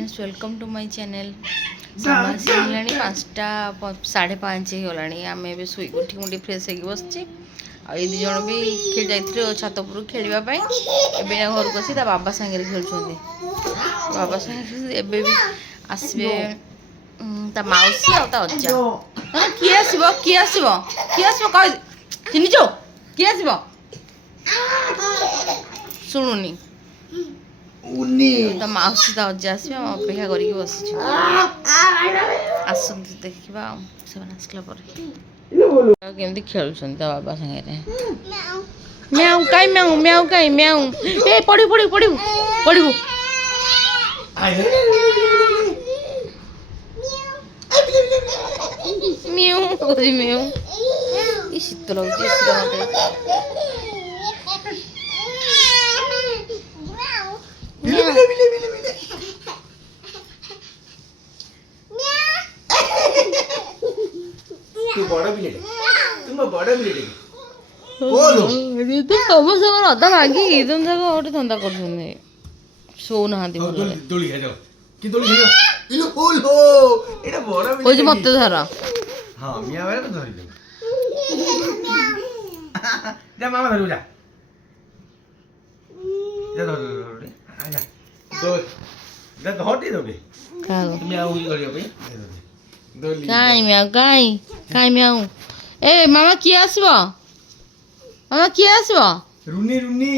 Friends welcome to my channel. समय से हेलानी 5टा 5:30 होलानी आम ए शुई उठी मुठी फ्रेश होगी बसची आ ये दिज भी खेल जाइए छात उपर खेलवाई एवं घर को आसी बाबा सागर खेलुंट बाबा सागर एबे भी आसबे मौसी आ अजा किए आसब किए आसब किए आसब कह चिन्हिच किए आसब शुणुनी ता मौसी ता अजा आसबे अपेक्षा करके बस आसती देखा से आसला केमती खेलुं बाबा सागे म्याऊ कई म्याऊ म्याऊ कई म्याऊ ए पड़ू पड़ू पड़ू पड़ू म्याऊ कौन म्याऊ ये शीत लगे समस्त अधा भागी तुम गोटे धंदा कर शोना मत धर म्याऊ ए मामा किए आसब मामा किए आसब रुनी रुनी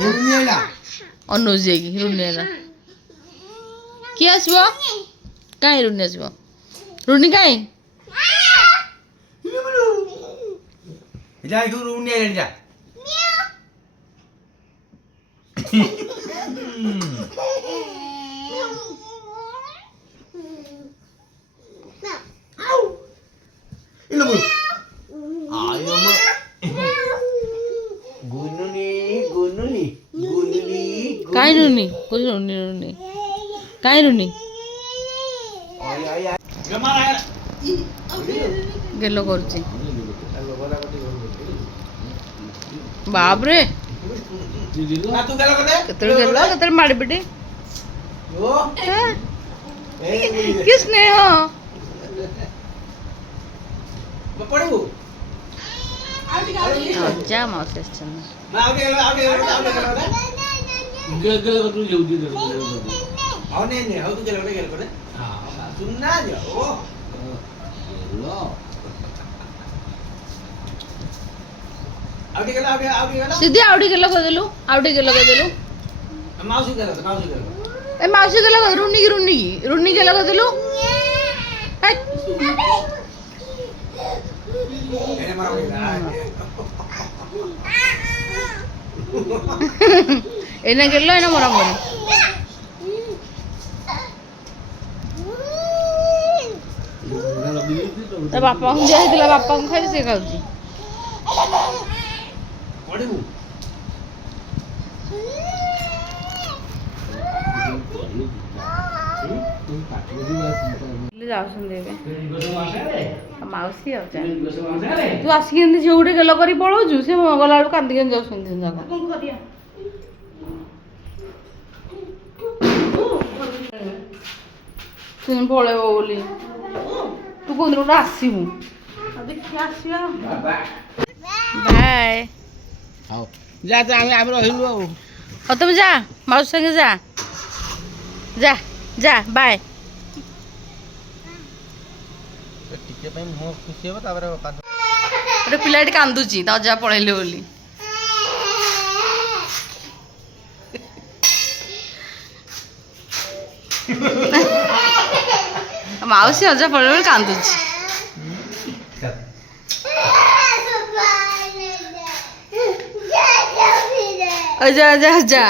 रुनी आला अनुज जाएगी रुनी आला किए आसब कहीं रुनी आसब रुनी कहीं जा तू रुनी आला जा इलो बोल आयो म गुनुनी गुनुनी गुनुनी कहीं रुनी कुछ रुनी रुनी कहीं रुनी आय आय गमा आया गेलो करची बाप रे ना तू गेला केतरे माड़ी बेटी ओ ए किस स्नेह पड़ू अजा मौसी मैं आगे गल तू जल्दी दे आवने ने हाउ तू गेला करे हां सुनना जा ओ लो आगे गेला सीधी आवड़ी गेलो कदेलु आवड़ी गेलो कदेलु माउसी गेला ए मौसी गेलो रुनी गेलो कदेलु एने मारो एने गेलो एने मरा मरी तो बापा को दिया दिला बापा को खाई से खाउची पड़ू मौसी तू आसिक झील गोटे गेल कर पलाऊ से गला बेलू कांदिक जाऊँ तुम पलैब बोली तू कौन गोटे आसबू बाय जा आम रही तुम जा मौसी संगे जा जा जा बाय गोटे पिलाटी कांदुची ता अजा पलैले बोली मौसी अजा पलैले कांदुची अजा अजा अजा